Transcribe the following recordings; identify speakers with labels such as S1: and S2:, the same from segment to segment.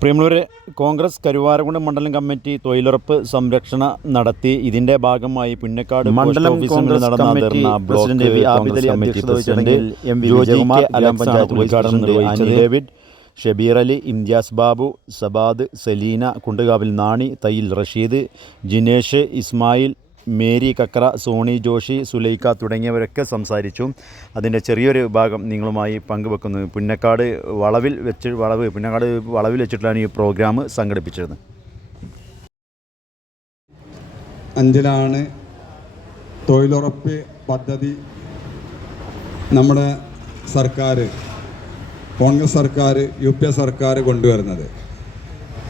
S1: പ്രിയമുള്ളവരെ കോൺഗ്രസ് കരുവാരകുണ്ട് മണ്ഡലം കമ്മിറ്റി തൊഴിലുറപ്പ് സംരക്ഷണ നടത്തി. ഇതിന്റെ ഭാഗമായി പുന്നക്കാട്
S2: മണ്ഡലം കോൺഗ്രസ് കമ്മിറ്റി പ്രസിഡന്റ്
S1: ഉദ്ഘാടനം ഡേവിഡ് ഷബീർ അലി ഇംതിയാസ് ബാബു സബാദ് സലീന കുണ്ടുകാവിൽ നാണി തയ്യിൽ റഷീദ് ജിനേഷ് ഇസ്മായിൽ മേരി കക്ര സോണി ജോഷി സുലൈക്ക തുടങ്ങിയവരൊക്കെ സംസാരിച്ചു. അതിന്റെ ചെറിയൊരു വിഭാഗം നിങ്ങളുമായി പങ്കുവെക്കുന്നു. പുന്നക്കാട് വളവിൽ വെച്ച് വളവ് പുന്നക്കാട് വളവിൽ വെച്ചിട്ടാണ് ഈ പ്രോഗ്രാം സംഘടിപ്പിച്ചത്.
S3: അഞ്ചിലാണ് തൊഴിലുറപ്പ് പദ്ധതി നമ്മുടെ സർക്കാർ കോൺഗ്രസ് സർക്കാർ യു പി എ സർക്കാർ കൊണ്ടുവരുന്നത്.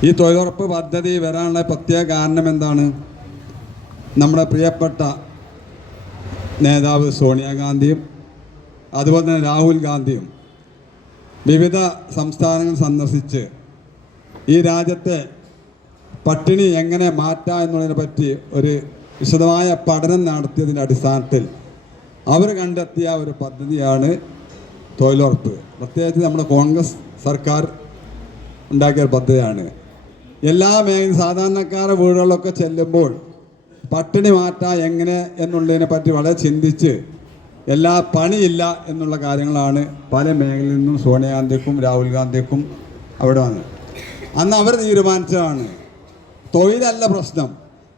S3: ഈ തൊഴിലുറപ്പ് പദ്ധതി വരാനുള്ള പ്രത്യേക കാരണം എന്താണ്? നമ്മുടെ പ്രിയപ്പെട്ട നേതാവ് സോണിയാഗാന്ധിയും അതുപോലെ തന്നെ രാഹുൽ ഗാന്ധിയും വിവിധ സംസ്ഥാനങ്ങൾ സന്ദർശിച്ച് ഈ രാജ്യത്തെ പട്ടിണി എങ്ങനെ മാറ്റാം എന്നുള്ളതിനെ പറ്റി ഒരു വിശദമായ പഠനം നടത്തിയതിന്റെ അടിസ്ഥാനത്തിൽ അവർ കണ്ടെത്തിയ ഒരു പദ്ധതിയാണ് തൊഴിലുറപ്പ്. പ്രത്യേകിച്ച് നമ്മുടെ കോൺഗ്രസ് സർക്കാർ ഉണ്ടാക്കിയ പദ്ധതിയാണ്. എല്ലാ മേഖല സാധാരണക്കാരുടെ വീടുകളിലൊക്കെ ചെല്ലുമ്പോൾ പട്ടിണി മാറ്റാൻ എങ്ങനെ എന്നുള്ളതിനെ പറ്റി വളരെ ചിന്തിച്ച് എല്ലാ പണിയില്ല എന്നുള്ള കാര്യങ്ങളാണ് പല മേഖലയിൽ നിന്നും സോണിയാഗാന്ധിക്കും രാഹുൽ ഗാന്ധിക്കും അവിടെ വന്നത്. അന്ന് അവർ തീരുമാനിച്ചതാണ് തൊഴിലല്ല പ്രശ്നം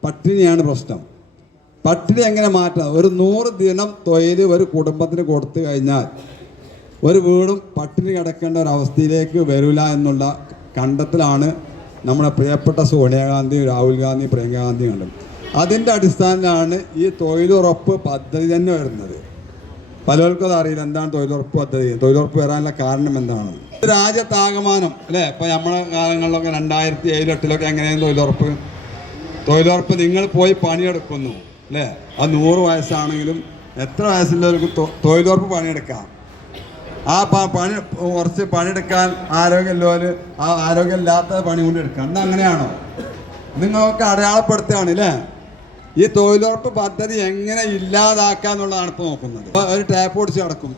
S3: പട്ടിണിയാണ് പ്രശ്നം. പട്ടിണി എങ്ങനെ മാറ്റാം? ഒരു നൂറ് ദിനം തൊഴിൽ ഒരു കുടുംബത്തിന് കൊടുത്തു കഴിഞ്ഞാൽ ഒരു വീടും പട്ടിണി കിടക്കേണ്ട ഒരു അവസ്ഥയിലേക്ക് വരില്ല എന്നുള്ള കണ്ടെത്തലാണ് നമ്മുടെ പ്രിയപ്പെട്ട സോണിയാഗാന്ധി രാഹുൽ ഗാന്ധി പ്രിയങ്ക ഗാന്ധി കണ്ടത്. അതിന്റെ അടിസ്ഥാനത്തിലാണ് ഈ തൊഴിലുറപ്പ് പദ്ധതി തന്നെ വരുന്നത്. പലർക്കും അത് അറിയില്ല. എന്താണ് തൊഴിലുറപ്പ് പദ്ധതി? തൊഴിലുറപ്പ് വരാനുള്ള കാരണം എന്താണ്? രാജ്യത്താകമാനം അല്ലേ? ഇപ്പം നമ്മുടെ കാലങ്ങളിലൊക്കെ രണ്ടായിരത്തി ഏഴ് എട്ടിലൊക്കെ എങ്ങനെയാണ് തൊഴിലുറപ്പ്? തൊഴിലുറപ്പ് നിങ്ങൾ പോയി പണിയെടുക്കുന്നു അല്ലേ? അത് നൂറ് വയസ്സാണെങ്കിലും എത്ര വയസ്സുള്ളവർക്ക് തൊഴിലുറപ്പ് പണിയെടുക്കാം? ആ പണി കുറച്ച് പണിയെടുക്കാൻ ആരോഗ്യമുള്ളവർ ആ ആരോഗ്യമില്ലാത്ത പണി കൊണ്ട് എടുക്കാം. അങ്ങനെയാണോ നിങ്ങൾക്ക് അടയാളപ്പെടുത്തുകയാണ് അല്ലേ? ഈ തൊഴിലുറപ്പ് പദ്ധതി എങ്ങനെ ഇല്ലാതാക്കുക എന്നുള്ളതാണ് ഇപ്പോൾ നോക്കുന്നത്. ഒരു ടാപ്പ് ഓടിച്ച് കിടക്കും.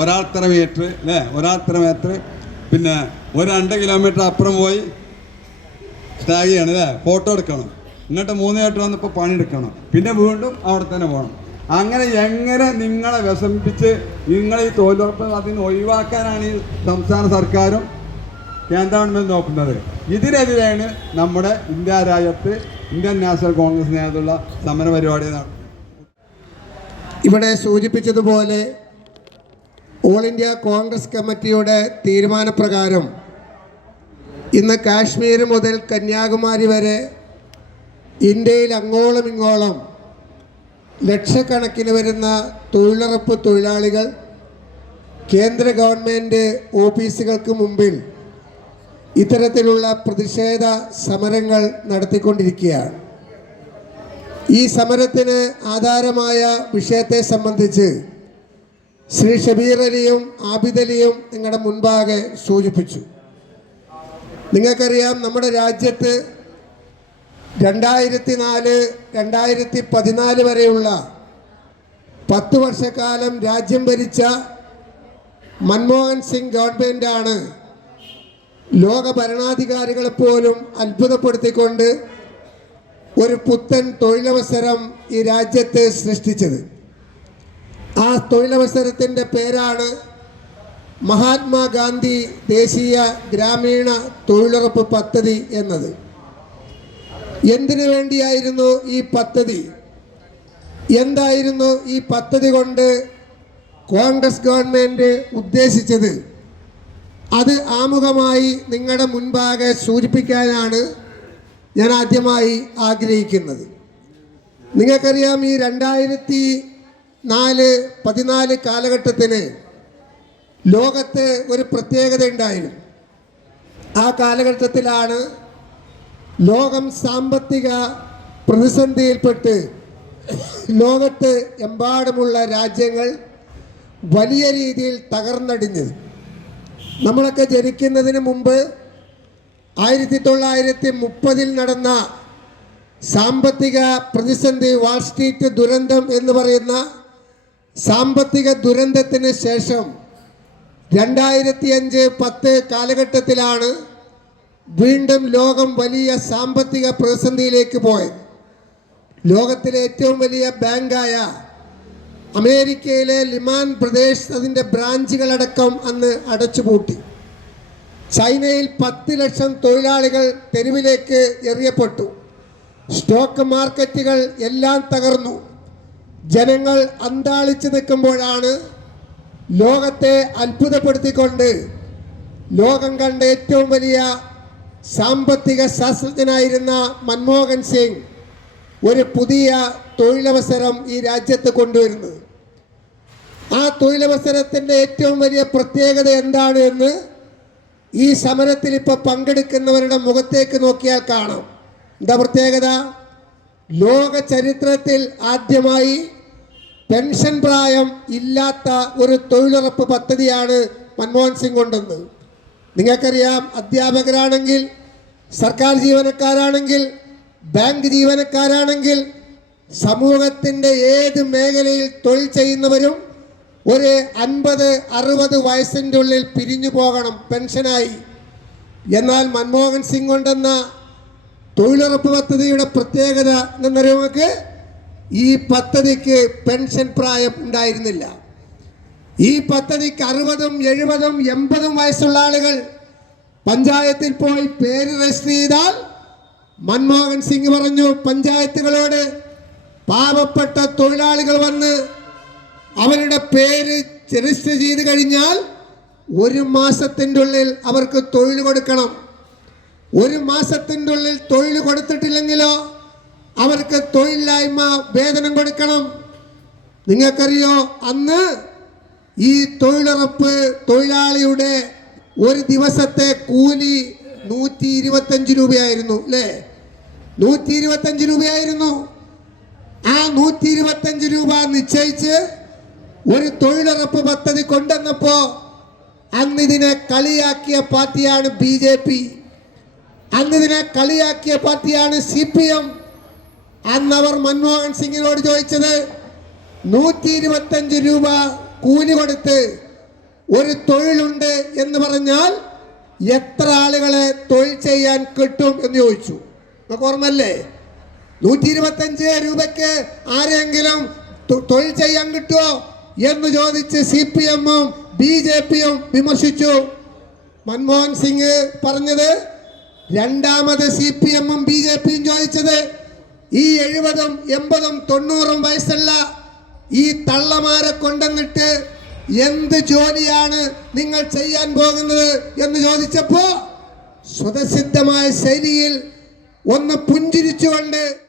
S3: ഒരാൾ മീറ്റർ അല്ലേ ഒരാൾ മീറ്റർ പിന്നെ ഒരു രണ്ട് കിലോമീറ്റർ അപ്പുറം പോയി സ്റ്റാഗ് ചെയ്യണം അല്ലേ ഫോട്ടോ എടുക്കണം. എന്നിട്ട് മൂന്ന് മീറ്റർ വന്നപ്പോൾ പണിയെടുക്കണം പിന്നെ വീണ്ടും അവിടെ തന്നെ പോകണം. അങ്ങനെ എങ്ങനെ നിങ്ങളെ വിഷമിപ്പിച്ച് നിങ്ങൾ ഈ തൊഴിലുറപ്പ് അതിന് ഒഴിവാക്കാനാണ് ഈ സംസ്ഥാന സർക്കാരും കേന്ദ്ര ഗവൺമെന്റ് നോക്കുന്നത്. ഇതിനെതിരെയാണ് നമ്മുടെ ഇന്ത്യ രാജ്യത്ത് ഇന്ത്യൻ നാഷണൽ കോൺഗ്രസ് നേതൃത്വമുള്ള സമര പരിപാടി
S4: ഇവിടെ സൂചിപ്പിച്ചതുപോലെ ഓൾ ഇന്ത്യ കോൺഗ്രസ് കമ്മിറ്റിയുടെ തീരുമാനപ്രകാരം ഇന്ന് കാശ്മീർ മുതൽ കന്യാകുമാരി വരെ ഇന്ത്യയിൽ അങ്ങോളം ഇങ്ങോളം ലക്ഷക്കണക്കിന് വരുന്ന തൊഴിലുറപ്പ് തൊഴിലാളികൾ കേന്ദ്ര ഗവൺമെന്റ് ഓഫീസുകൾക്ക് മുമ്പിൽ ഇത്തരത്തിലുള്ള പ്രതിഷേധ സമരങ്ങൾ നടത്തിക്കൊണ്ടിരിക്കുകയാണ്. ഈ സമരത്തിന് ആധാരമായ വിഷയത്തെ സംബന്ധിച്ച് ശ്രീ ഷബീർ അലിയും ആബിദലിയും നിങ്ങളുടെ മുൻപാകെ സൂചിപ്പിച്ചു. നിങ്ങൾക്കറിയാം നമ്മുടെ രാജ്യത്ത് രണ്ടായിരത്തി നാല് രണ്ടായിരത്തി പതിനാല് വരെയുള്ള പത്ത് വർഷക്കാലം രാജ്യം ഭരിച്ച മൻമോഹൻ സിംഗ് ഗവൺമെന്റാണ് ലോക ഭരണാധികാരികളെ പോലും അത്ഭുതപ്പെടുത്തിക്കൊണ്ട് ഒരു പുത്തൻ തൊഴിലവസരം ഈ രാജ്യത്ത് സൃഷ്ടിച്ചത്. ആ തൊഴിലവസരത്തിന്റെ പേരാണ് മഹാത്മാഗാന്ധി ദേശീയ ഗ്രാമീണ തൊഴിലുറപ്പ് പദ്ധതി എന്നത്. എന്തിനു വേണ്ടിയായിരുന്നു ഈ പദ്ധതി? എന്തായിരുന്നു ഈ പദ്ധതി കൊണ്ട് കോൺഗ്രസ് ഗവൺമെന്റ് ഉദ്ദേശിച്ചത്? അത് ആമുഖമായി നിങ്ങളുടെ മുൻപാകെ സൂചിപ്പിക്കാനാണ് ഞാൻ ആദ്യമായി ആഗ്രഹിക്കുന്നത്. നിങ്ങൾക്കറിയാം ഈ രണ്ടായിരത്തി നാല് പതിനാല് കാലഘട്ടത്തിന് ലോകത്ത് ഒരു പ്രത്യേകത ഉണ്ടായിരുന്നു. ആ കാലഘട്ടത്തിലാണ് ലോകം സാമ്പത്തിക പ്രതിസന്ധിയിൽപ്പെട്ട് ലോകത്ത് എമ്പാടുമുള്ള രാജ്യങ്ങൾ വലിയ രീതിയിൽ തകർന്നടിഞ്ഞത്. നമ്മളൊക്കെ ജനിക്കുന്നതിന് മുമ്പ് ആയിരത്തി തൊള്ളായിരത്തി മുപ്പതിൽ നടന്ന സാമ്പത്തിക പ്രതിസന്ധി വാൾസ്ട്രീറ്റ് ദുരന്തം എന്ന് പറയുന്ന സാമ്പത്തിക ദുരന്തത്തിന് ശേഷം രണ്ടായിരത്തി അഞ്ച് പത്ത് കാലഘട്ടത്തിലാണ് വീണ്ടും ലോകം വലിയ സാമ്പത്തിക പ്രതിസന്ധിയിലേക്ക് പോയത്. ലോകത്തിലെ ഏറ്റവും വലിയ ബാങ്കായ അമേരിക്കയിലെ ലിമാൻ പ്രദേശ് അതിന്റെ ബ്രാഞ്ചുകളടക്കം അന്ന് അടച്ചുപൂട്ടി. ചൈനയിൽ പത്ത് ലക്ഷം തൊഴിലാളികൾ തെരുവിലേക്ക് എറിയപ്പെട്ടു. സ്റ്റോക്ക് മാർക്കറ്റുകൾ എല്ലാം തകർന്നു. ജനങ്ങൾ അന്താളിച്ചു നിൽക്കുമ്പോഴാണ് ലോകത്തെ അത്ഭുതപ്പെടുത്തിക്കൊണ്ട് ലോകം കണ്ട ഏറ്റവും വലിയ സാമ്പത്തിക ശാസ്ത്രജ്ഞനായിരുന്ന മൻമോഹൻ സിംഗ് ഒരു പുതിയ തൊഴിലവസരം ഈ രാജ്യത്ത് കൊണ്ടുവരുന്നത്. ആ തൊഴിലവസരത്തിന്റെ ഏറ്റവും വലിയ പ്രത്യേകത എന്താണ് എന്ന് ഈ സമരത്തിൽ ഇപ്പോൾ പങ്കെടുക്കുന്നവരുടെ മുഖത്തേക്ക് നോക്കിയാൽ കാണാം. എന്താ പ്രത്യേകത? ലോക ചരിത്രത്തിൽ ആദ്യമായി പെൻഷൻ പ്രായം ഇല്ലാത്ത ഒരു തൊഴിലുറപ്പ് പദ്ധതിയാണ് മൻമോഹൻ സിംഗ് കൊണ്ടുവന്നത്. നിങ്ങൾക്കറിയാം അധ്യാപകരാണെങ്കിൽ സർക്കാർ ജീവനക്കാരാണെങ്കിൽ ബാങ്ക് ജീവനക്കാരാണെങ്കിൽ സമൂഹത്തിന്റെ ഏത് മേഖലയിൽ തൊഴിൽ ചെയ്യുന്നവരും ഒരു അൻപത് അറുപത് വയസ്സിന്റെ ഉള്ളിൽ പിരിഞ്ഞു പോകണം പെൻഷനായി. എന്നാൽ മൻമോഹൻ സിംഗ് കൊണ്ടെന്ന തൊഴിലുറപ്പ് പദ്ധതിയുടെ പ്രത്യേകത എന്നറിയാം നമുക്ക്? ഈ പദ്ധതിക്ക് പെൻഷൻ പ്രായം ഉണ്ടായിരുന്നില്ല. ഈ പദ്ധതിക്ക് അറുപതും എഴുപതും എൺപതും വയസ്സുള്ള ആളുകൾ പഞ്ചായത്തിൽ പോയി പേര് രജിസ്റ്റർ ചെയ്താൽ മൻമോഹൻ സിംഗ് പറഞ്ഞു പഞ്ചായത്തുകളോട് പാവപ്പെട്ട തൊഴിലാളികൾ വന്ന് അവരുടെ പേര് രജിസ്റ്റർ ചെയ്ത് കഴിഞ്ഞാൽ ഒരു മാസത്തിന്റെ ഉള്ളിൽ അവർക്ക് തൊഴിൽ കൊടുക്കണം. ഒരു മാസത്തിന്റെ ഉള്ളിൽ തൊഴിൽ കൊടുത്തിട്ടില്ലെങ്കിലോ അവർക്ക് തൊഴിലില്ലായ്മ വേതനം കൊടുക്കണം. നിങ്ങൾക്കറിയോ? അന്ന് ഈ തൊഴിലുറപ്പ് തൊഴിലാളിയുടെ ഒരു ദിവസത്തെ കൂലി നൂറ്റി ഇരുപത്തഞ്ച് രൂപയായിരുന്നു അല്ലേ? നൂറ്റി ഇരുപത്തഞ്ച് രൂപയായിരുന്നു. ആ നൂറ്റി ഇരുപത്തഞ്ച് രൂപ നിശ്ചയിച്ച് ഒരു തൊഴിലുറപ്പ് പദ്ധതി കൊണ്ടുവന്നപ്പോൾ അന്ന് ഇതിനെ കളിയാക്കിയ പാർട്ടിയാണ് ബി ജെ പി. അന്ന് ഇതിനെ കളിയാക്കിയ പാർട്ടിയാണ് സി പി എം. അന്ന് അവർ മൻമോഹൻ സിംഗിനോട് ചോദിച്ചത് നൂറ്റി ഇരുപത്തഞ്ച് രൂപ കൂലി കൊടുത്ത് ഒരു തൊഴിലുണ്ട് എന്ന് പറഞ്ഞാൽ എത്ര ആളുകളെ തൊഴിൽ ചെയ്യാൻ കിട്ടും എന്ന് ചോദിച്ചു. നമുക്ക് ഓർമ്മല്ലേ നൂറ്റി ഇരുപത്തഞ്ച് രൂപയ്ക്ക് ആരെങ്കിലും തൊഴിൽ ചെയ്യാൻ കിട്ടുമോ എന്ന് ചോദിച്ച് സി പി എമ്മും ബി ജെ പിയും വിമർശിച്ചു. മൻമോഹൻ സിംഗ് പറഞ്ഞത് രണ്ടാമത് സി പി എമ്മും ബി ജെ പിയും ചോദിച്ചത് ഈ എഴുപതും എൺപതും തൊണ്ണൂറും വയസ്സുള്ള ഈ തള്ളമാരെ കൊണ്ടെന്നിട്ട് എന്ത് ജോലിയാണ് നിങ്ങൾ ചെയ്യാൻ പോകുന്നത് എന്ന് ചോദിച്ചപ്പോ സ്വതസിദ്ധമായ ശൈലിയിൽ ഒന്ന് പുഞ്ചിരിച്ചുകൊണ്ട്